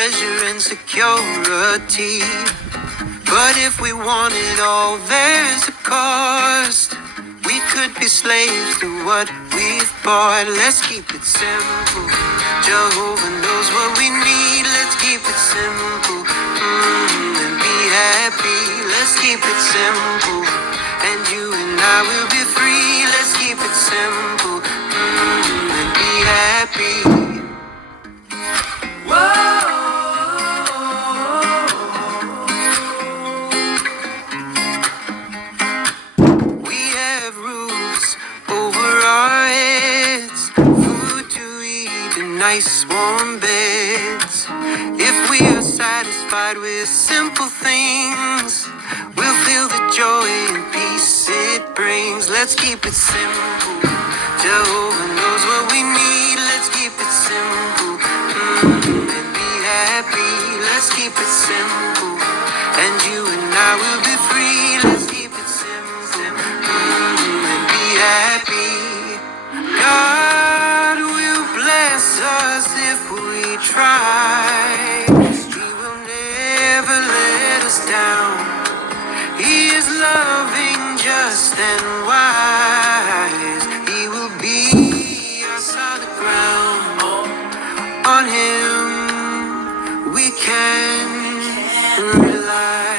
pleasure and security. But if we want it all, there's a cost. We could be slaves to what we've bought. Let's keep it simple. Jehovah knows what we need. Let's keep it simple. And be happy. Let's keep it simple. And you and I will be free. Let's keep it simple. And be happy. Whoa. We have roofs over our heads, food to eat and nice warm beds. If we are satisfied with simple things, we'll feel the joy and peace it brings. Let's keep it simple. Jehovah knows what we need. Let's keep it simple. And be happy. Let's keep it simple. And you and I will be free. Let's keep it simple. And be happy. God will bless us if we try. He will never let us down. He is loving, just and wise. He will be our solid ground. On him we can rely.